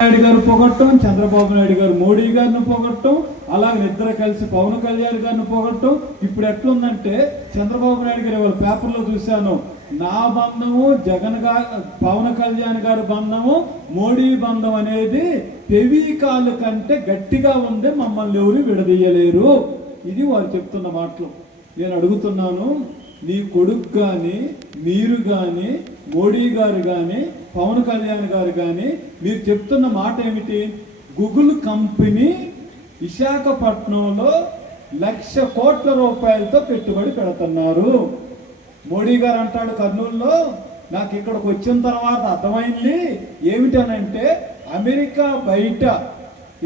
నాయుడు గారు పొగట్టం, చంద్రబాబు నాయుడు గారు మోడీ గారిని పొగట్టం, అలాగే ఇద్దరు కలిసి పవన్ కళ్యాణ్ గారిని పొగట్టం. ఇప్పుడు ఎట్లుందంటే చంద్రబాబు నాయుడు గారు ఎవరు పేపర్లో చూశాను, నా బంధము జగన్ గారు పవన్ కళ్యాణ్ గారి బంధము మోడీ బంధం అనేది ఫెవికాల్ కంటే గట్టిగా ఉంది, మమ్మల్ని ఎవరు విడదీయలేరు. ఇది వారు చెప్తున్న మాటలు. నేను అడుగుతున్నాను, నీ కొడుకు కానీ మీరు కానీ మోడీ గారు కానీ పవన్ కళ్యాణ్ గారు కానీ మీరు చెప్తున్న మాట ఏమిటి? గూగుల్ కంపెనీ విశాఖపట్నంలో 1,00,000 కోట్ల రూపాయలతో పెట్టుబడి పెడుతున్నారు. మోడీ గారు అంటాడు కర్నూలులో, నాకు ఇక్కడికి వచ్చిన తర్వాత అర్థమైంది ఏమిటనంటే అమెరికా బయట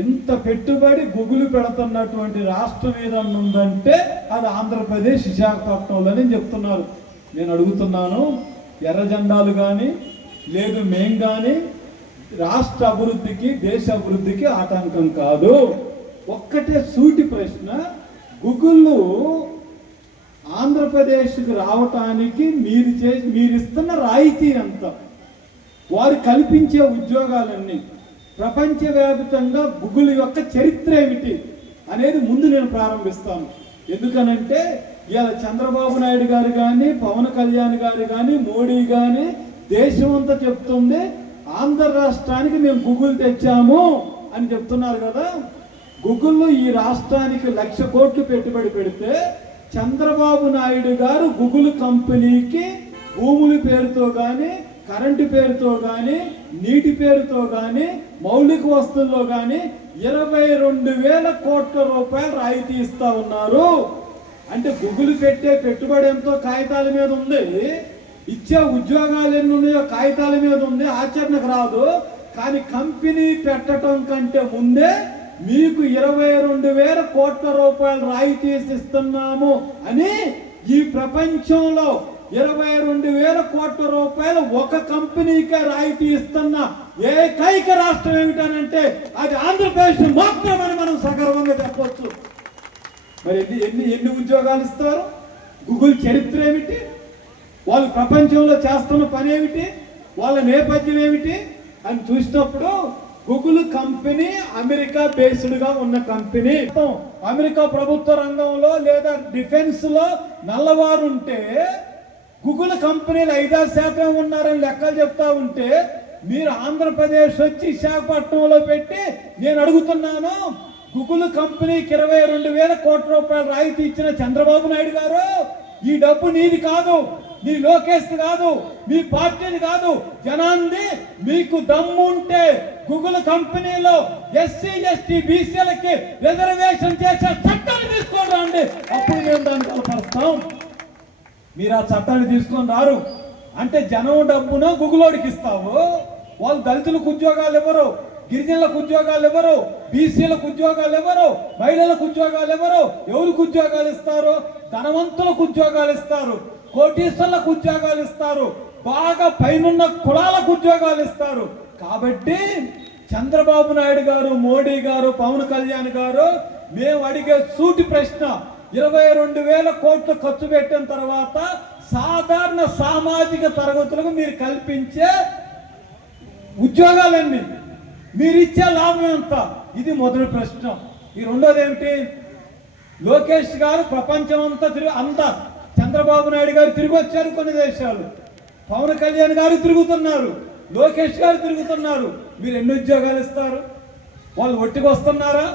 ఇంత పెట్టుబడి గూగుల్ పెడుతున్నటువంటి రాష్ట్రం ఏదన్నా ఉందంటే అది ఆంధ్రప్రదేశ్ విశాఖపట్నంలోనే చెప్తున్నారు. నేను అడుగుతున్నాను, ఎర్ర జెండాలు కానీ లేదు మేం కానీ రాష్ట్ర అభివృద్ధికి దేశ అభివృద్ధికి ఆటంకం కాదు. ఒక్కటే సూటి ప్రశ్న, గూగుల్ ఆంధ్రప్రదేశ్కి రావటానికి మీరు ఇస్తున్న రాయితీ ఎంత, వారు కల్పించే ఉద్యోగాలన్నీ, ప్రపంచవ్యాప్తంగా గూగుల్ యొక్క చరిత్ర ఏమిటి అనేది ముందు నేను ప్రారంభిస్తాను. ఎందుకనంటే ఇవాళ చంద్రబాబు నాయుడు గారు కానీ పవన్ కళ్యాణ్ గారు కానీ మోడీ కానీ దేశం అంతా చెప్తుంది ఆంధ్ర రాష్ట్రానికి మేము గూగుల్ తెచ్చాము అని చెప్తున్నారు కదా. గూగుల్ ఈ రాష్ట్రానికి 1,00,000 కోట్లు పెట్టుబడి పెడితే చంద్రబాబు నాయుడు గారు గూగుల్ కంపెనీకి భూముల పేరుతో కానీ కరెంటు పేరుతో కానీ నీటి పేరుతో కానీ మౌలిక వస్తువుల్లో కానీ 22,000 కోట్ల రూపాయలు రాయితీ ఇస్తా ఉన్నారు. అంటే గూగుల్ పెట్టే పెట్టుబడి ఎంతో కాగితాల మీద ఉంది, ఇచ్చే ఉద్యోగాలు ఎన్ని ఉన్నాయో కాగితాల మీద ఉంది, ఆచరణకు రాదు. కానీ కంపెనీ పెట్టడం కంటే ముందే మీకు 22,000 కోట్ల రూపాయలు రాయితీ ఇస్తున్నాము అని ఈ ప్రపంచంలో 22,000 కోట్ల రూపాయలు ఒక కంపెనీకే రాయితీ ఇస్తున్న ఏకైక రాష్ట్రం ఏమిటనంటే అది ఆంధ్రప్రదేశ్ మాత్రమని మనం సగర్వంగా చెప్పవచ్చు. మరి ఎన్ని ఉద్యోగాలు ఇస్తారు? గూగుల్ చరిత్ర ఏమిటి, వాళ్ళు ప్రపంచంలో చేస్తున్న పని ఏమిటి, వాళ్ళ నేపథ్యం ఏమిటి అని చూసినప్పుడు గూగుల్ కంపెనీ అమెరికా బేస్డ్గా ఉన్న కంపెనీ. అమెరికా ప్రభుత్వ రంగంలో లేదా డిఫెన్స్ లో నల్లవారు ఉంటే గూగుల్ కంపెనీలు 5-6% ఉన్నారని లెక్కలు చెప్తా ఉంటే మీరు ఆంధ్రప్రదేశ్ వచ్చి విశాఖపట్నంలో పెట్టి, నేను అడుగుతున్నాను, గూగుల్ కంపెనీకి 22,000 కోట్ల రూపాయలు రాయితీ ఇచ్చిన చంద్రబాబు నాయుడు గారు, ఈ డబ్బు నీది కాదు, నీ లోకేష్ కాదు, మీ పార్టీని కాదు, జనాన్ని. మీకు దమ్ము ఉంటే గూగుల్ కంపెనీలో ఎస్సీ ఎస్టీ బీసీలకి రిజర్వేషన్ చేసే చట్టాన్ని తీసుకొని రండి, అప్పుడు మేము దాన్ని కలపరుస్తాం. మీరు ఆ చట్టాన్ని తీసుకొని రారు అంటే జనం డబ్బును గూగుల్లోడికి ఇస్తావు. వాళ్ళు దళితులకు ఉద్యోగాలు ఇవ్వరు, గిరిజనులకు ఉద్యోగాలు ఇవ్వరు, బీసీలకు ఉద్యోగాలు ఇవ్వరు, మహిళలకు ఉద్యోగాలు ఇవ్వరు. ఎవరికి ఉద్యోగాలు ఇస్తారు? ధనవంతులకు ఉద్యోగాలు ఇస్తారు, కోటీశ్వర్లకు ఉద్యోగాలు ఇస్తారు, బాగా పైనున్న కులాలకు ఉద్యోగాలు ఇస్తారు. కాబట్టి చంద్రబాబు నాయుడు గారు మోడీ గారు పవన్ కళ్యాణ్ గారు మేము అడిగే సూటి ప్రశ్న, 22,000 కోట్లు ఖర్చు పెట్టిన తర్వాత సాధారణ సామాజిక తరగతులకు మీరు కల్పించే ఉద్యోగాలన్నీ, మీరు ఇచ్చే లాభం ఎంత? ఇది మొదటి ప్రశ్న. ఈ రెండోది ఏమిటి? లోకేష్ గారు ప్రపంచం అంతా చంద్రబాబు నాయుడు గారు తిరిగి వచ్చారు కొన్ని దేశాలు, పవన్ కళ్యాణ్ గారు తిరుగుతున్నారు, లోకేష్ గారు తిరుగుతున్నారు. మీరు ఎన్ని ఉద్యోగాలు ఇస్తారు? వాళ్ళు ఒట్టికి వస్తున్నారా?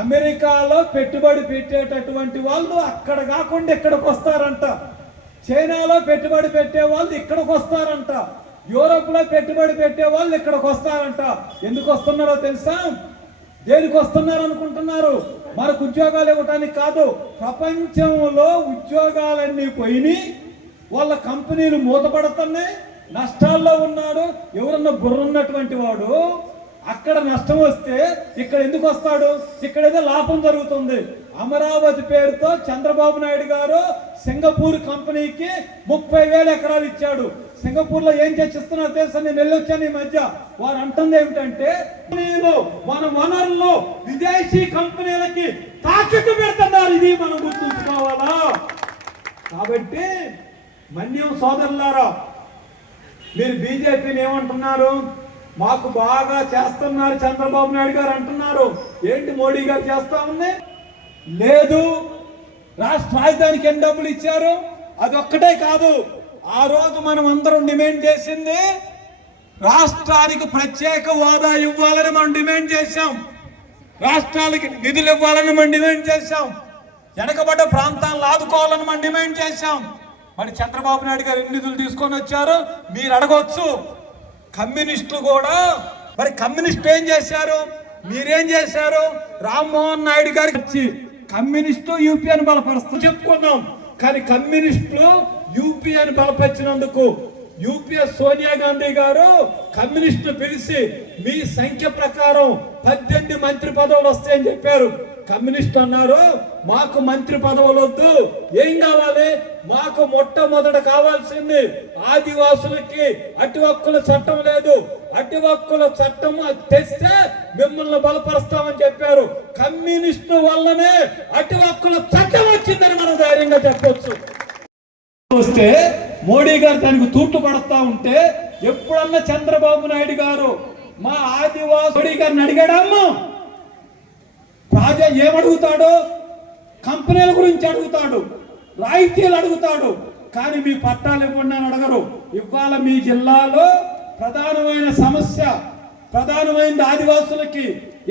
అమెరికాలో పెట్టుబడి పెట్టేటటువంటి వాళ్ళు అక్కడ కాకుండా ఇక్కడికి వస్తారంట, చైనాలో పెట్టుబడి పెట్టే వాళ్ళు ఇక్కడికి వస్తారంట, యూరోప్ లో పెట్టుబడి పెట్టే వాళ్ళు ఇక్కడికి వస్తారంట. ఎందుకు వస్తున్నారో తెలుసా? దేనికి వస్తున్నారు అనుకుంటున్నారు? మనకు ఉద్యోగాలు ఇవ్వటానికి కాదు. ప్రపంచంలో ఉద్యోగాలన్నీ పోయినాయి, వాళ్ళ కంపెనీలు మూతపడుతున్నాయి, నష్టాల్లో ఉన్నాడు. ఎవరన్నా బుర్రున్నటువంటి వాడు అక్కడ నష్టం వస్తే ఇక్కడ ఎందుకు వస్తాడు? ఇక్కడ ఏదో లాభం జరుగుతుంది. అమరావతి పేరుతో చంద్రబాబు నాయుడు గారు సింగపూర్ కంపెనీకి 30,000 ఎకరాలు ఇచ్చాడు. సింగపూర్ లో ఏం చర్చిస్తున్నారు తెలుసా? నేను వెళ్ళొచ్చాను ఈ మధ్య. వారు అంటుంది ఏమిటంటే మన వనరుల్లో విదేశీ కంపెనీలకి తాకట్టు పెడుతున్నారు. ఇది మనం గుర్తుంచుకోవాలా. కాబట్టి మన్యం సోదరులారా, మీరు బీజేపీని ఏమంటున్నారు? మాకు బాగా చేస్తున్నారు చంద్రబాబు నాయుడు గారు అంటున్నారు. ఏంటి మోడీ గారు చేస్తా ఉంది? లేదు. రాష్ట్ర రాజధానికి ఎన్ని డబ్బులు ఇచ్చారు? అదొక్కటే కాదు, ఆ రోజు మనం అందరం డిమాండ్ చేసింది రాష్ట్రానికి ప్రత్యేక హోదా ఇవ్వాలని మనం డిమాండ్ చేశాం. రాష్ట్రాలకి నిధులు ఇవ్వాలని మనం డిమాండ్ చేశాం. వెనకబడ్డ ప్రాంతాలను ఆదుకోవాలని మనం డిమాండ్ చేశాం. మరి చంద్రబాబు నాయుడు గారు ఎన్ని నిధులు తీసుకొని వచ్చారు మీరు అడగొచ్చు. కమ్యూనిస్టులు కూడా, మరి కమ్యూనిస్టులు ఏం చేశారు? మీరేం చేశారు? రామ్మోహన్ నాయుడు గారికి వచ్చి కమ్యూనిస్టు యూపీఏని బలపరుస్తూ చెప్పుకున్నాం. కానీ కమ్యూనిస్టులు యూపీఏని బలపరిచినందుకు యూపీఏ సోనియా గాంధీ గారు కమ్యూనిస్టులు పిలిచి మీ సంఖ్య ప్రకారం 18 మంత్రి పదవులు వస్తాయని చెప్పారు. కమ్యూనిస్టు అన్నారు మాకు మంత్రి పదవులు వద్దు, ఏం కావాలి? మాకు మొట్టమొదట కావాల్సింది ఆదివాసులకి అటు హక్కుల చట్టం లేదు, అటు హక్కుల చట్టం తెస్తే మిమ్మల్ని బలపరుస్తామని చెప్పారు. కమ్యూనిస్టు వల్లనే అటు హక్కుల చట్టం వచ్చిందని మనం ధైర్యంగా చెప్పొచ్చు. వస్తే మోడీ గారు దానికి తూట్లు పడతా ఉంటే ఎప్పుడన్నా చంద్రబాబు నాయుడు గారు మా ఆదివాసి మోడీ గారిని అడిగాడమ్మా? రాజా ఏమడుగుతాడు? కంపెనీల గురించి అడుగుతాడు, రాయితీలు అడుగుతాడు, కానీ మీ పట్టాలు ఇవ్వండి అని అడగరు. ఇవాళ మీ జిల్లాలో ప్రధానమైన సమస్య, ప్రధానమైనది ఆదివాసులకి,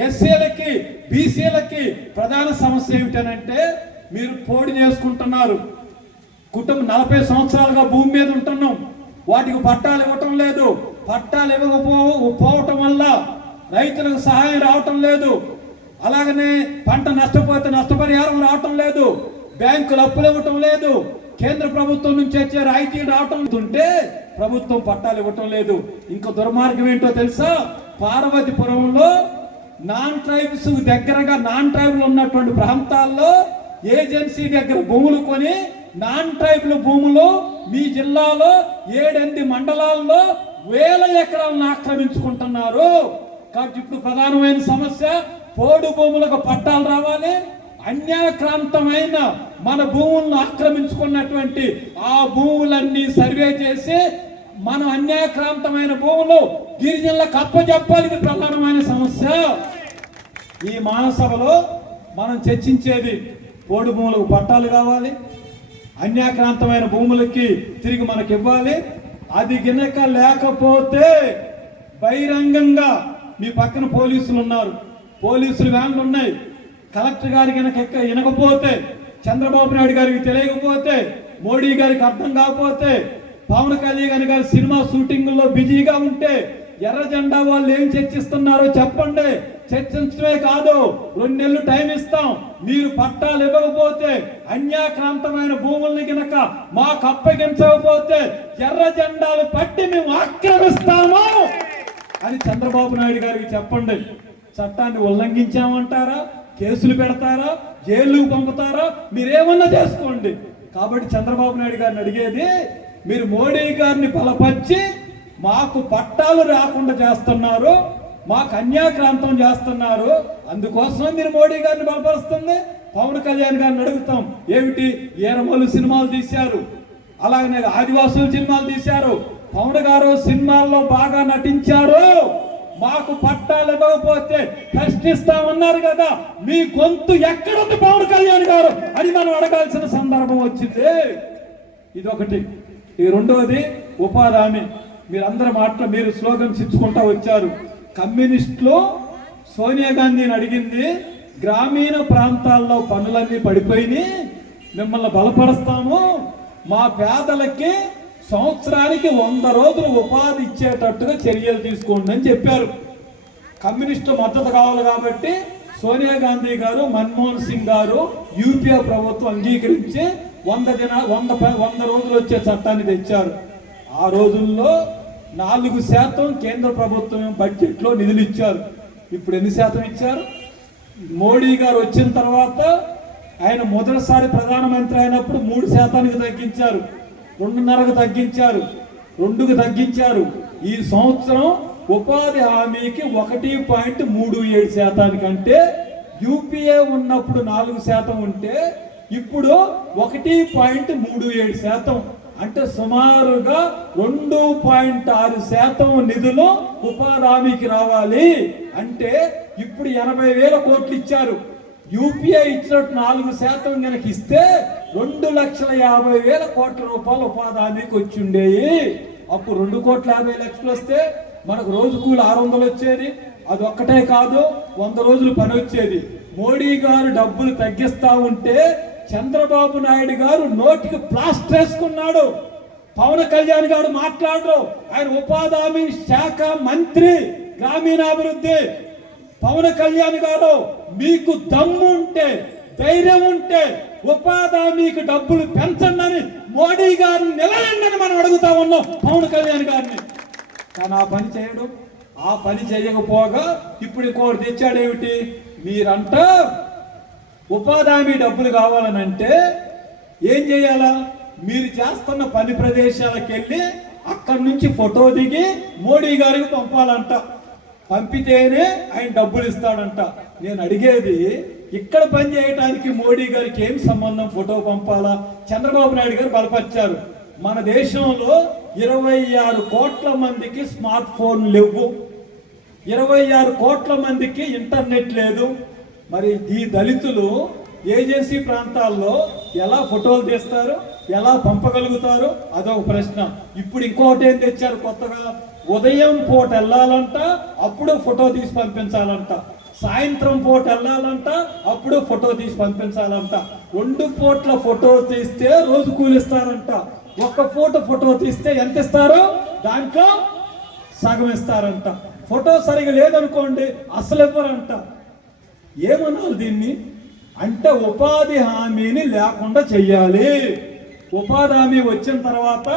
ఎస్సీలకి, బీసీలకి ప్రధాన సమస్య ఏమిటనంటే మీరు పోటీ చేసుకుంటున్నారు. కుటుంబం 40 సంవత్సరాలుగా భూమి మీద ఉంటున్నాం, వాటికి పట్టాలు ఇవ్వటం లేదు. పట్టాలు ఇవ్వకపోవటం వల్ల రైతులకు సహాయం రావటం లేదు. అలాగనే పంట నష్టపోతే నష్టపరిహారం రావటం లేదు. బ్యాంకులు అప్పులు ఇవ్వటం లేదు. కేంద్ర ప్రభుత్వం నుంచి వచ్చే రాయితీలు రావటం ఉంటే ప్రభుత్వం పట్టాలు ఇవ్వటం లేదు. ఇంకా దుర్మార్గం ఏంటో తెలుసా? పార్వతీపురంలో నాన్ ట్రైబ్స్ దగ్గరగా, నాన్ ట్రైబుల్ ఉన్నటువంటి ప్రాంతాల్లో ఏజెన్సీ దగ్గర భూములు కొని నాన్ ట్రైబుల్ భూములు మీ జిల్లాలో 7-8 మండలాల్లో 1000 ఎకరాలను ఆక్రమించుకుంటున్నారు. కాబట్టి ఇప్పుడు ప్రధానమైన సమస్య పోడు భూములకు పట్టాలు రావాలి. అన్యాక్రాంతమైన మన భూములను ఆక్రమించుకున్నటువంటి ఆ భూములన్నీ సర్వే చేసి మనం అన్యాక్రాంతమైన భూములు గిరిజనులకు అప్పచెప్పాలి. ఇది ప్రధానమైన సమస్య. ఈ మహాసభలో మనం చర్చించేది పోడు భూములకు పట్టాలు కావాలి, అన్యాక్రాంతమైన భూములకి తిరిగి మనకి ఇవ్వాలి. అది గినక లేకపోతే బహిరంగంగా మీ పక్కన పోలీసులు ఉన్నారు, పోలీసులు వ్యాన్లు ఉన్నాయి. కలెక్టర్ గారి కనుక వినకపోతే, చంద్రబాబు నాయుడు గారికి తెలియకపోతే, మోడీ గారికి అర్థం కాకపోతే, పవన్ కళ్యాణ్ గారి సినిమా షూటింగ్లో బిజీగా ఉంటే ఎర్ర జెండా వాళ్ళు ఏం చర్చిస్తున్నారో చెప్పండి. చర్చించడమే కాదు, 2 నెలలు టైం ఇస్తాం. మీరు పట్టాలు ఇవ్వకపోతే, అన్యాక్రాంతమైన భూముల్ని గినక మాకు అప్పగించకపోతే ఎర్ర జెండాలు పట్టి మేము ఆక్రమిస్తాము అని చంద్రబాబు నాయుడు గారికి చెప్పండి. చట్టాన్ని ఉల్లంఘించామంటారా? కేసులు పెడతారా? జైలుకు పంపుతారా? మీరేమన్నా చేసుకోండి. కాబట్టి చంద్రబాబు నాయుడు గారిని అడిగేది, మీరు మోడీ గారిని బలపరిచి మాకు పట్టాలు రాకుండా చేస్తున్నారు, మాకు అన్యాక్రాంతం చేస్తున్నారు. అందుకోసం మీరు మోడీ గారిని బలపరుస్తుంది. పవన్ కళ్యాణ్ గారిని అడుగుతాం, ఏమిటి ఏరమల్లు సినిమాలు తీశారు, అలాగనే ఆదివాసుల సినిమాలు తీశారు, పవన్ గారు సినిమాల్లో బాగా నటించారు, మాకు పట్టాలు ఇవ్వకపోతే ప్రశ్నిస్తామన్నారు కదా, మీ గొంతు ఎక్కడుంది పవన్ కళ్యాణ్ గారు అని మనం అడగాల్సిన సందర్భం వచ్చింది. ఇదొకటి. ఈ రెండవది ఉపాధి హామీ. మీరందరూ మీరు స్లోగన్స్ ఇచ్చుకుంటా వచ్చారు. కమ్యూనిస్టులు సోనియా గాంధీని అడిగింది, గ్రామీణ ప్రాంతాల్లో పనులన్నీ పడిపోయినాయి, మిమ్మల్ని బలపరుస్తాము, మా పేదలకి సంవత్సరానికి 100 రోజులు ఉపాధి ఇచ్చేటట్టుగా చర్యలు తీసుకోండి అని చెప్పారు. కమ్యూనిస్టు మద్దతు కావాలి కాబట్టి సోనియా గాంధీ గారు, మన్మోహన్ సింగ్ గారు, యూపీఏ ప్రభుత్వం అంగీకరించి 100 రోజులు వచ్చే చట్టాన్ని తెచ్చారు. ఆ రోజుల్లో 4% కేంద్ర ప్రభుత్వం బడ్జెట్లో నిధులు ఇచ్చారు. ఇప్పుడు ఎన్ని శాతం ఇచ్చారు? మోడీ గారు వచ్చిన తర్వాత ఆయన మొదటిసారి ప్రధానమంత్రి అయినప్పుడు 3% తగ్గించారు, 2.5కు తగ్గించారు, 2కు తగ్గించారు. ఈ సంవత్సరం ఉపాధి హామీకి 1.37% కంటే యూపీఏ ఉన్నప్పుడు 4% ఉంటే ఇప్పుడు 1.37%. అంటే సుమారుగా 2.6% నిధులు ఉపాధి హామీకి రావాలి. అంటే ఇప్పుడు 80,000 కోట్లు ఇచ్చారు. యూపీఐ ఇచ్చినట్టు 4% కనుక ఇస్తే 2,50,000 కోట్ల రూపాయలు ఉపాధి హామీకి వచ్చి ఉండేవి. అప్పుడు 2,50,00,000 వస్తే మనకు రోజు కూలి 600 వచ్చేది. అది ఒక్కటే కాదు, 100 రోజులు పని వచ్చేది. మోడీ గారు డబ్బులు తగ్గిస్తా ఉంటే చంద్రబాబు నాయుడు గారు నోటికి ప్లాస్టర్ వేసుకున్నాడు. పవన్ కళ్యాణ్ గారు మాట్లాడరు. ఆయన ఉపాధి హామీ శాఖ మంత్రి, గ్రామీణాభివృద్ధి. పవన్ కళ్యాణ్ గారు, మీకు దమ్ము ఉంటే, ధైర్యం ఉంటే ఉపాధి హామీకి డబ్బులు పెంచండి అని మోడీ గారిని నిలయండి మనం అడుగుతా ఉన్నాం పవన్ కళ్యాణ్ గారిని. కానీ ఆ పని చేయడం, ఆ పని చేయకపోగా ఇప్పుడు ఇంకోటి తెచ్చాడేమిటి? మీరంట ఉపాధి హామీ డబ్బులు కావాలనంటే ఏం చేయాలా? మీరు చేస్తున్న పని ప్రదేశాలకు వెళ్ళి అక్కడి నుంచి ఫోటో దిగి మోడీ గారికి పంపాలంట. పంపితేనే ఆయన డబ్బులు ఇస్తాడంట. నేను అడిగేది, ఇక్కడ పని చేయడానికి మోడీ గారికి ఏం సంబంధం? ఫోటో పంపాలా? చంద్రబాబు నాయుడు గారు బలపరిచారు. మన దేశంలో 26 కోట్ల మందికి స్మార్ట్ ఫోన్ లేవు, 26 కోట్ల మందికి ఇంటర్నెట్ లేదు. మరి ఈ దళితులు ఏజెన్సీ ప్రాంతాల్లో ఎలా ఫోటోలు తీస్తారు, ఎలా పంపగలుగుతారు? అదొక ప్రశ్న. ఇప్పుడు ఇంకోటి ఏం తెచ్చారు కొత్తగా? ఉదయం పూట వెళ్ళాలంట, అప్పుడు ఫోటో తీసి పంపించాలంట. సాయంత్రం పూట వెళ్ళాలంట, అప్పుడు ఫోటో తీసి పంపించాలంట. 2 పూట్ల ఫోటో తీస్తే రోజు కూలిస్తారంట. ఒక్క ఫోటో తీస్తే ఎంత ఇస్తారు? దాంట్లో సగం ఇస్తారంట. ఫోటో సరిగా లేదనుకోండి అసలు ఇవ్వరంట. ఏమనాలి దీన్ని? అంటే ఉపాధి హామీని లేకుండా చెయ్యాలి. ఉపాధి హామీ వచ్చిన తర్వాత